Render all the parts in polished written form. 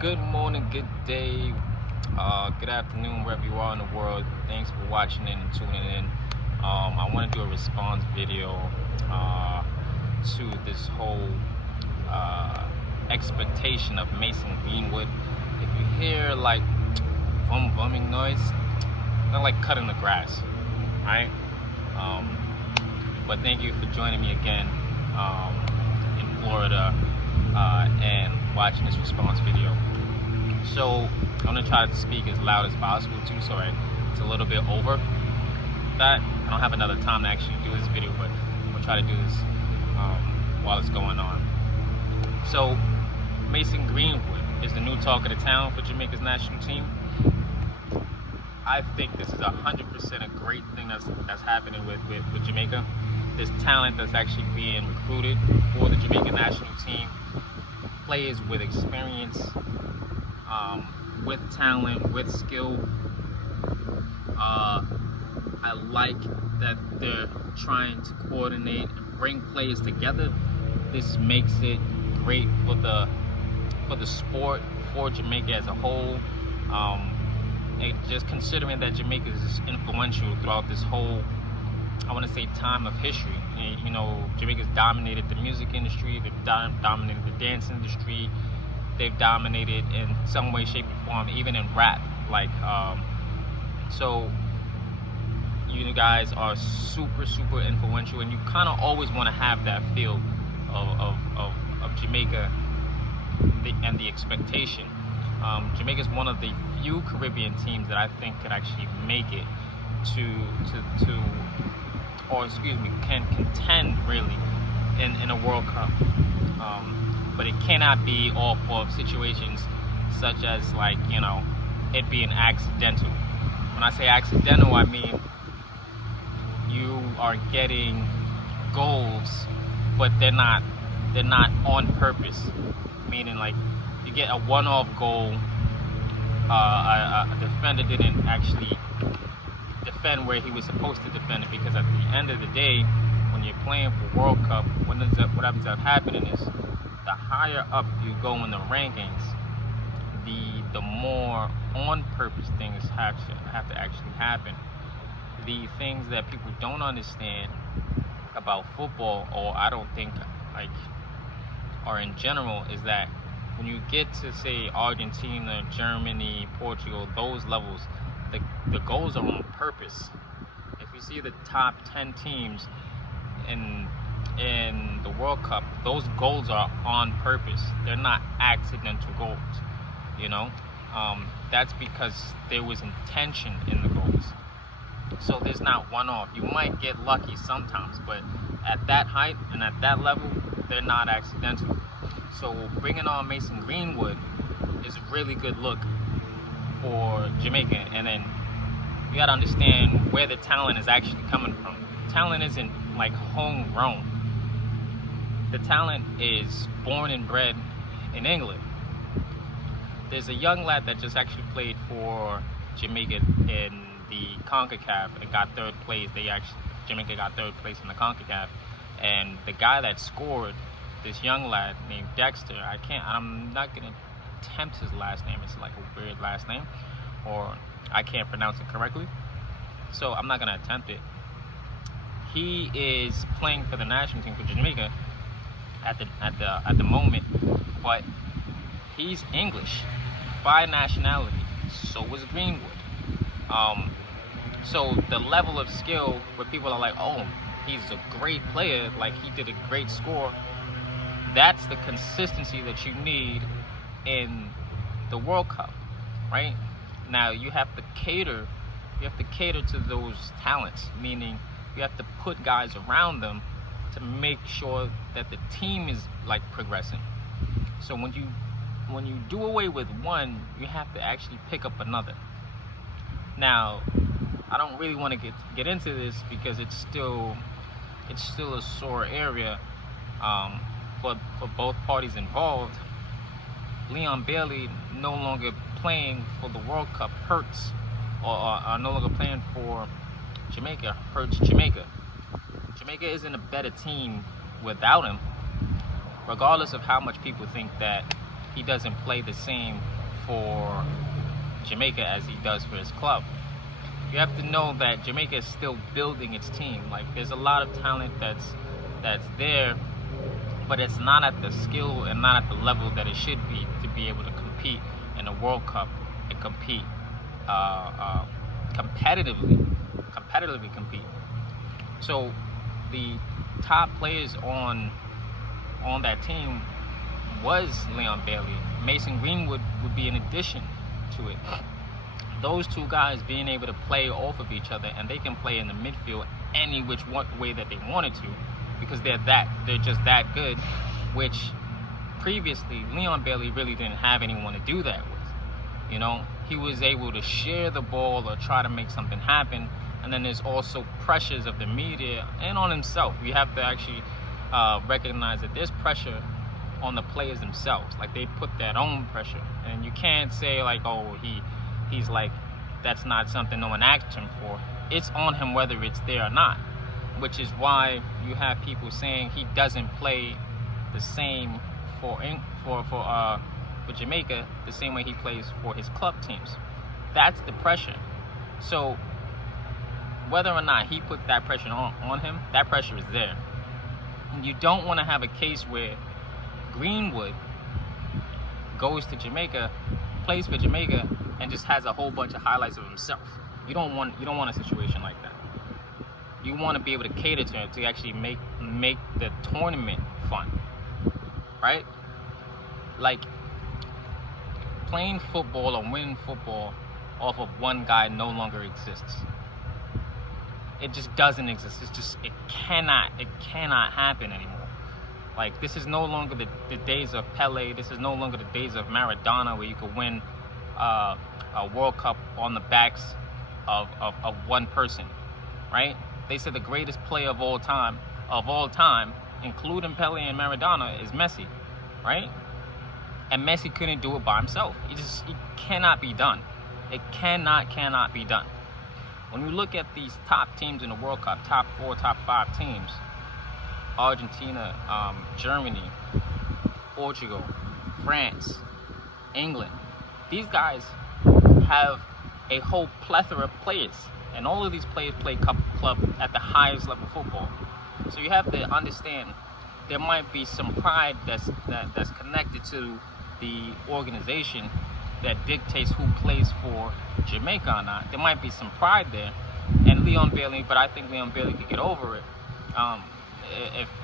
Good morning, good day, good afternoon, wherever you are in the world. Thanks for watching in and tuning in. I want to do a response video to this whole expectation of Mason Greenwood. If you hear like vumming noise, not like cutting the grass, right? But thank you for joining me again in Florida and watching this response video. So I'm gonna try to speak as loud as possible too, so it's a little bit over that. I don't have another time to actually do this video, but I'm gonna try to do this while it's going on. So Mason Greenwood is the new talk of the town for Jamaica's national team. I think this is 100% a great thing that's happening with Jamaica. There's talent that's actually being recruited for the Jamaican national team. Players with experience, with talent, with skill. I like that they're trying to coordinate and bring players together. This makes it great for the sport, for Jamaica as a whole. Just considering that Jamaica is influential throughout this whole, I want to say, time of history. You know, Jamaica's dominated the music industry, they've dominated the dance industry, they've dominated in some way, shape, or form, even in rap. Like, so you guys are super influential, and you kind of always want to have that feel of Jamaica and the expectation. Jamaica is one of the few Caribbean teams that I think could actually make it can contend really in a World Cup. But it cannot be all full of situations such as, like, you know, it being accidental. When I say accidental, I mean you are getting goals, but they're not on purpose. Meaning, like, you get a one-off goal, a defender didn't actually defend where he was supposed to defend it, because at the end of the day, when you're playing for World Cup, what ends up happening is the higher up you go in the rankings, the more on purpose things have to actually happen. The things that people don't understand about football, or I don't think, like, or in general, is that when you get to, say, Argentina, Germany, Portugal, those levels, the goals are on purpose. If you see the top 10 teams in the World Cup, those goals are on purpose. They're not accidental goals, you know? That's because there was intention in the goals. So there's not one-off. You might get lucky sometimes, but at that height and at that level, they're not accidental. So bringing on Mason Greenwood is a really good look for Jamaica. And then you gotta understand where the talent is actually coming from. Talent isn't like homegrown. The talent is born and bred in England. There's a young lad that just actually played for Jamaica in the CONCACAF and got third place. Jamaica got third place in the CONCACAF, and the guy that scored, this young lad named Dexter, I'm not gonna attempt his last name. It's like a weird last name, or I can't pronounce it correctly, so I'm not gonna attempt it. He is playing for the national team for Jamaica at the moment, but he's English by nationality. So was Greenwood. So the level of skill where people are like, oh, he's a great player, like he did a great score, that's the consistency that you need in the World Cup, right? Now you have to cater to those talents, meaning you have to put guys around them to make sure that the team is, like, progressing. So when you do away with one, you have to actually pick up another. Now, I don't really want to get into this because it's still a sore area for both parties involved. Leon Bailey no longer playing for the World Cup hurts, or no longer playing for Jamaica hurts Jamaica. Jamaica isn't a better team without him, regardless of how much people think that he doesn't play the same for Jamaica as he does for his club. You have to know that Jamaica is still building its team. Like, there's a lot of talent that's there, but it's not at the skill and not at the level that it should be to be able to compete in a World Cup and compete competitively compete. So the top players on that team was Leon Bailey. Mason Greenwood would be an addition to it. Those two guys being able to play off of each other, and they can play in the midfield any which way that they wanted to, because they're just that good, which previously Leon Bailey really didn't have anyone to do that with. You know, he was able to share the ball or try to make something happen. And then there's also pressures of the media and on himself. You have to actually recognize that there's pressure on the players themselves. Like, they put that own pressure, and you can't say like, oh, he's like, that's not something no one asked him for. It's on him whether it's there or not, which is why you have people saying he doesn't play the same for Jamaica the same way he plays for his club teams. That's the pressure. So whether or not he puts that pressure on him, that pressure is there. And you don't want to have a case where Greenwood goes to Jamaica, plays for Jamaica, and just has a whole bunch of highlights of himself. You don't want a situation like that. You want to be able to cater to him to actually make the tournament fun, right? Like, playing football or winning football off of one guy no longer exists. It just doesn't exist. It cannot happen anymore. Like, this is no longer the days of Pele. This is no longer the days of Maradona, where you could win a World Cup on the backs of one person, right? They said the greatest player of all time, including Pele and Maradona, is Messi, right? And Messi couldn't do it by himself. It cannot be done. It cannot be done. When you look at these top teams in the World Cup, top 4, top 5 teams, Argentina, Germany, Portugal, France, England, these guys have a whole plethora of players, and all of these players play club at the highest level of football. So you have to understand, there might be some pride that's connected to the organization that dictates who plays for Jamaica or not. There might be some pride there, and Leon Bailey, but I think Leon Bailey could get over it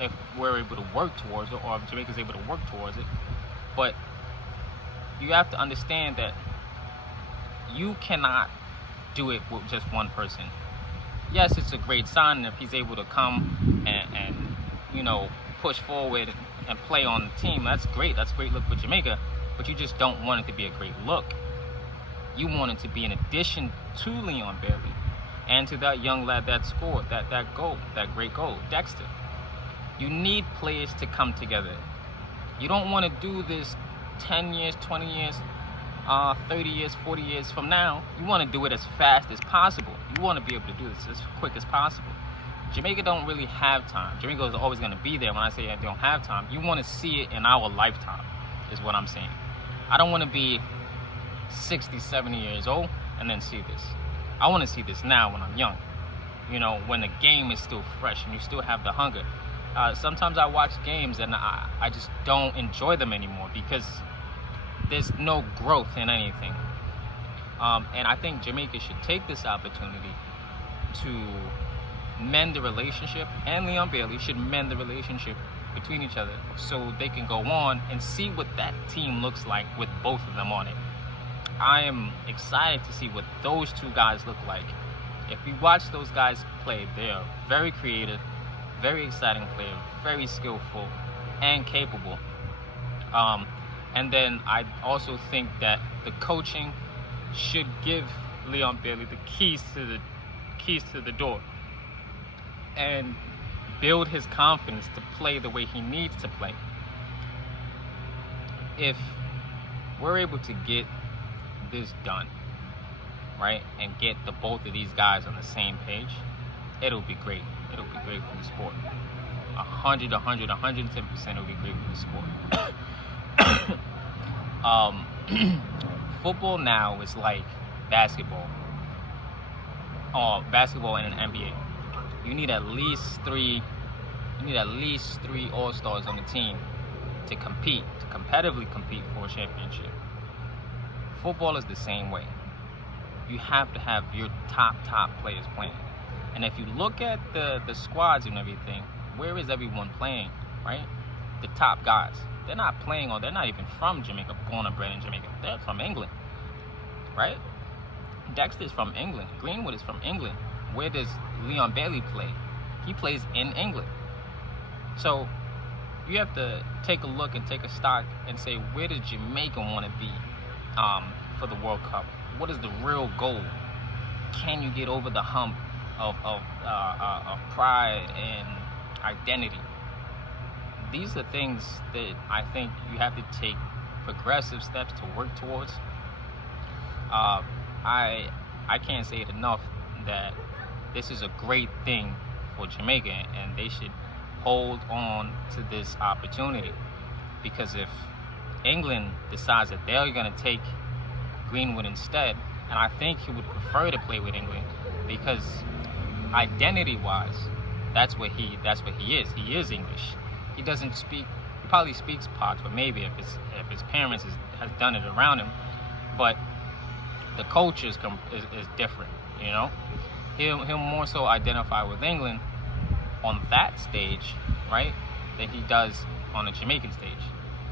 if we're able to work towards it, or if Jamaica's able to work towards it. But you have to understand that you cannot do it with just one person. Yes, it's a great sign if he's able to come and push forward and play on the team. That's great. That's a great look for Jamaica. But you just don't want it to be a great look. You want it to be an addition to Leon Bailey and to that young lad that scored that goal, that great goal, Dexter. You need players to come together. You don't want to do this 10 years, 20 years, 30 years, 40 years from now. You want to do it as fast as possible. You want to be able to do this as quick as possible. Jamaica don't really have time. Jamaica is always going to be there. When I say I don't have time, you want to see it in our lifetime, is what I'm saying. I don't want to be 60, 70 years old and then see this. I want to see this now when I'm young. When the game is still fresh and you still have the hunger. Sometimes I watch games and I just don't enjoy them anymore because there's no growth in anything. And I think Jamaica should take this opportunity to mend the relationship, and Leon Bailey should mend the relationship between each other so they can go on and see what that team looks like with both of them on it. I am excited to see what those two guys look like. If you watch those guys play, they are very creative, very exciting players, very skillful and capable. And then I also think that the coaching should give Leon Bailey the keys to the door and build his confidence to play the way he needs to play. If we're able to get this done, right, and get the both of these guys on the same page, it'll be great. It'll be great for the sport. 110%, it'll be great for the sport. Um, football now is like basketball, basketball in an NBA. You need at least three. You need at least three all-stars on the team to compete, to competitively compete for a championship. Football is the same way. You have to have your top players playing. And if you look at the squads and everything, where is everyone playing, right? The top guys. They're not playing, or they're not even from Jamaica, born and bred in Jamaica. They're from England, right? Dexter's from England. Greenwood is from England. Where does Leon Bailey play? He plays in England. So you have to take a look and take a stock and say, where does Jamaica want to be for the World Cup? What is the real goal? Can you get over the hump of pride and identity? These are things that I think you have to take progressive steps to work towards. I can't say it enough that this is a great thing for Jamaica, and they should hold on to this opportunity, because if England decides that they're going to take Greenwood instead, and I think he would prefer to play with England, because identity-wise, that's what he is. He is English. He doesn't speak. He probably speaks Pox, but maybe if his parents has done it around him, but the culture is different. You know, he'll more so identify with England on that stage, right, than he does on a Jamaican stage.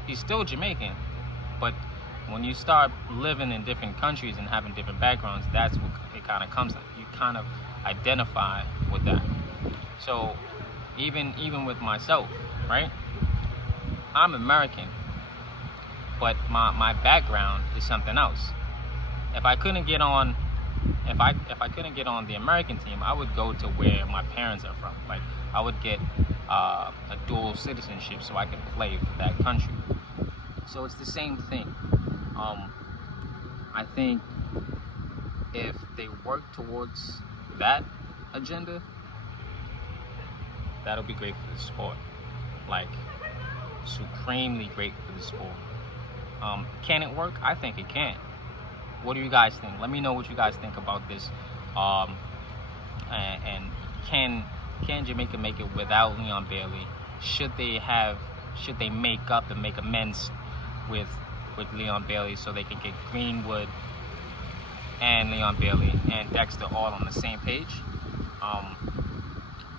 He's still Jamaican, but when you start living in different countries and having different backgrounds, that's what it kind of comes like. You kind of identify with that. So even with myself, right, I'm American, but my background is something else. If I couldn't get on the American team, I would go to where my parents are from. Like, I would get a dual citizenship so I could play for that country. So it's the same thing. I think if they work towards that agenda, that'll be great for the sport. Like, supremely great for the sport. Can it work? I think it can. What do you guys think? Let me know what you guys think about this. And can Jamaica make it without Leon Bailey? Should they make up and make amends with Leon Bailey so they can get Greenwood and Leon Bailey and Dexter all on the same page?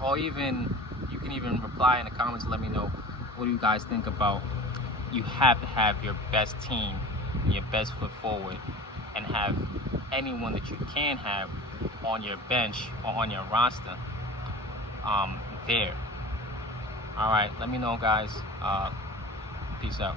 Or even you can even reply in the comments and let me know what do you guys think about. You have to have your best team, your best foot forward, and have anyone that you can have on your bench or on your roster there. All right, let me know, guys. Peace out.